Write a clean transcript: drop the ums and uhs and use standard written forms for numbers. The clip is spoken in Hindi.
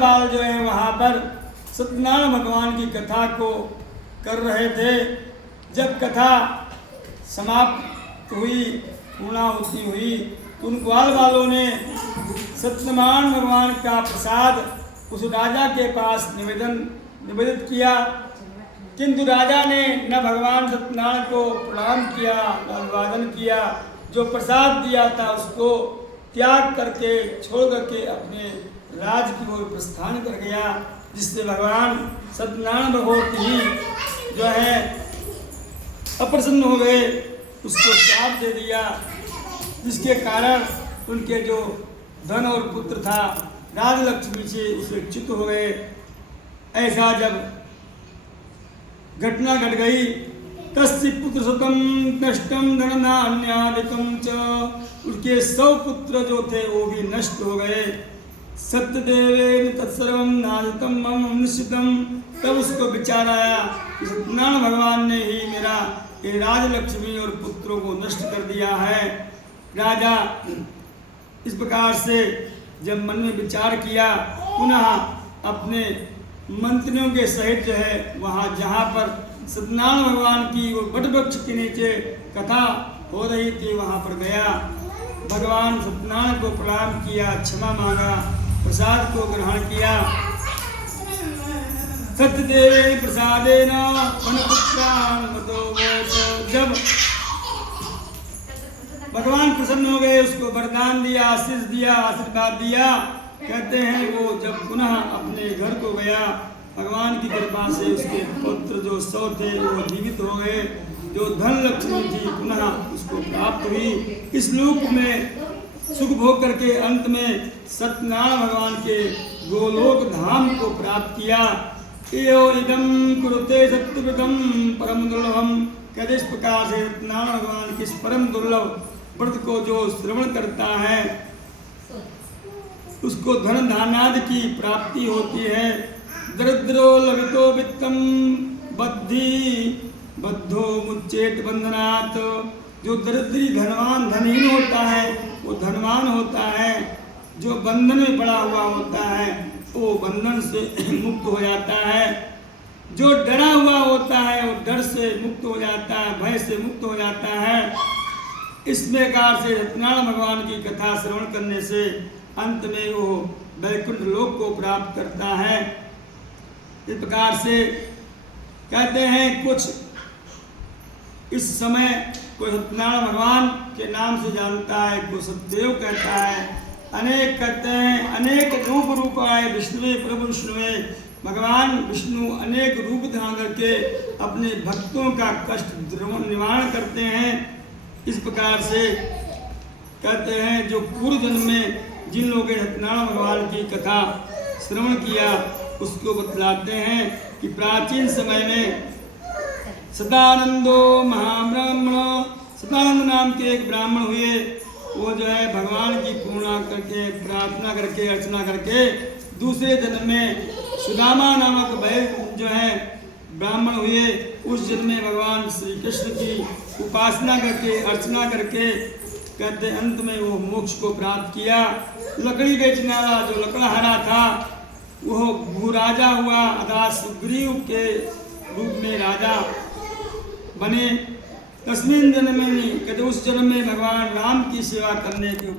बाल जो है वहाँ पर सत्यनारायण भगवान की कथा को कर रहे थे। जब कथा समाप्त हुई, पूर्णाहुति हुई, तो उन ग्वाल बालों ने सत्यनारायण भगवान का प्रसाद उस राजा के पास निवेदित किया, किंतु राजा ने न भगवान सत्यनारायण को प्रणाम किया, न अभिवादन किया। जो प्रसाद दिया था उसको त्याग करके छोड़ करके अपने राज की ओर प्रस्थान कर गया, जिससे भगवान सत्यनारायण बहुत ही जो है अप्रसन्न हो गए, उसको श्राप दे दिया, जिसके कारण उनके जो धन और पुत्र था राजलक्ष्मी से उसे च्युत हो गए। ऐसा जब घटना घट गई, तस्य पुत्र सुतम नष्टम धनधान्यादिकम च, उनके 100 पुत्र जो थे वो भी नष्ट हो गए। सत्यदेवेन तत्सर्वम नादितम मम निश्चितम, तब उसको विचार आया कि सत्यनारायण भगवान ने ही मेरा ये राजलक्ष्मी और पुत्रों को नष्ट कर दिया है। राजा इस प्रकार से जब मन में विचार किया, पुनः अपने मंत्रियों के सहित जो है वहाँ जहाँ पर सत्यनारायण भगवान की वो वट वृक्ष के नीचे कथा हो रही थी वहाँ पर गया। भगवान सत्यनारायण को प्रणाम किया, क्षमा मांगा, प्रसाद को ग्रहण किया। सत्यदेव प्रसादेन वनपुत्रान् मतो वोच, जब भगवान प्रसन्न हो गए, उसको वरदान दिया, आशीष दिया, आशीर्वाद दिया। कहते हैं वो जब पुनः अपने घर को गया, भगवान की कृपा से उसके पुत्र जो 100 थे वो जीवित हो गए। जो धन लक्ष्मी थी पुनः उसको प्राप्त हुई। इस लोक में सुख भोग करके अंत में सत्यनारायण भगवान के गोलोक धाम को प्राप्त किया। यो इदम कुरुते सत्यविदम परम दुर्लभम, कहते इस प्रकार से सत्यनारायण भगवान के इस परम दुर्लभ व्रत को जो श्रवण करता है उसको धन धान्यादि की प्राप्ति होती है। दरिद्रो लभितो वित्तम बद्धो मुच्चेत बंधनात्, जो दरिद्री धनवान धनहीन होता है वो धनवान होता है, जो बंधन में पड़ा हुआ होता है वो बंधन से मुक्त हो जाता है, जो डरा हुआ होता है वो डर से मुक्त हो जाता है, भय से मुक्त हो जाता है। इस प्रकार से सत्यनारायण भगवान की कथा श्रवण करने से अंत में वो वैकुंठ लोक को प्राप्त करता है। इस प्रकार से कहते हैं कुछ इस समय कोई सत्यनारायण भगवान के नाम से जानता है, कोई सत्यदेव कहता है, अनेक कहते हैं, अनेक रूप आए विष्णुवे प्रभु विष्णुवे, भगवान विष्णु अनेक रूप धारण करके अपने भक्तों का कष्ट निवारण करते हैं। इस प्रकार से कहते हैं जो पूर्व जन्म में जिन लोगों ने सत्यनारायण भगवान की कथा श्रवण किया उसको बतलाते हैं कि प्राचीन समय में सदानंदो महाब्राह्मण, सदानंद नाम के एक ब्राह्मण हुए। वो जो है भगवान की पूर्णा करके प्रार्थना करके अर्चना करके दूसरे जन्म में सुदामा नामक वह जो है ब्राह्मण हुए। उस जन्म में भगवान श्री कृष्ण की उपासना करके अर्चना करके कहते अंत में वो मोक्ष को प्राप्त किया। लकड़ी बेचने वाला जो लकड़हारा था वो भूराजा हुआ, अर्थात सुग्रीव के रूप में राजा बने। तस्मिन जन्म में कहते उस जन्म में भगवान राम की सेवा करने के